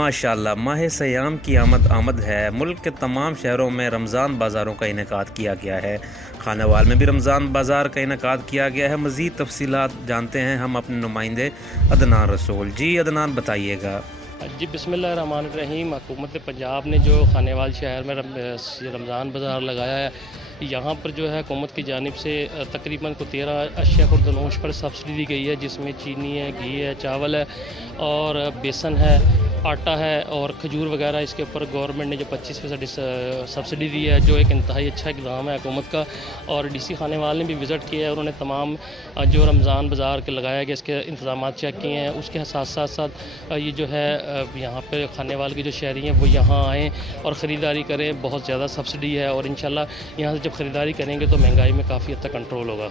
ماشاءاللہ، ماہ سیام کی آمد ہے۔ ملک کے تمام شہروں میں رمضان بازاروں کا انعقاد کیا گیا ہے۔ خانہ وال میں بھی رمضان بازار کا انعقاد کیا گیا ہے۔ مزید تفصیلات جانتے ہیں ہم اپنے نمائندے عدنان رسول۔ جی عدنان، بتائیے گا۔ جی بسم اللہ الرحمن الرحیم۔ حکومت پنجاب نے جو خانہ وال شہر میں رمضان بازار لگایا ہے، یہاں پر جو ہے حکومت کی جانب سے تقریباً 13 اشیاء خردنوش پر سبسڈی دی گئی ہے، جس میں چینی ہے، گھی ہے، چاول ہے اور بیسن ہے، آٹا ہے اور کھجور وغیرہ۔ اس کے اوپر گورنمنٹ نے جو 25% سبسڈی دی ہے، جو ایک انتہائی اچھا اقدام ہے حکومت کا۔ اور ڈی سی خانہ وال نے بھی وزٹ کیا ہے، انہوں نے تمام جو رمضان بازار کے لگایا گیا اس کے انتظامات چیک کیے ہیں۔ اس کے ساتھ یہ جو ہے یہاں پہ خانہ وال کے جو شہری ہیں وہ یہاں آئیں اور خریداری کریں۔ بہت زیادہ سبسڈی ہے اور انشاءاللہ یہاں سے جب خریداری کریں گے تو مہنگائی میں کافی حد تک کنٹرول ہوگا۔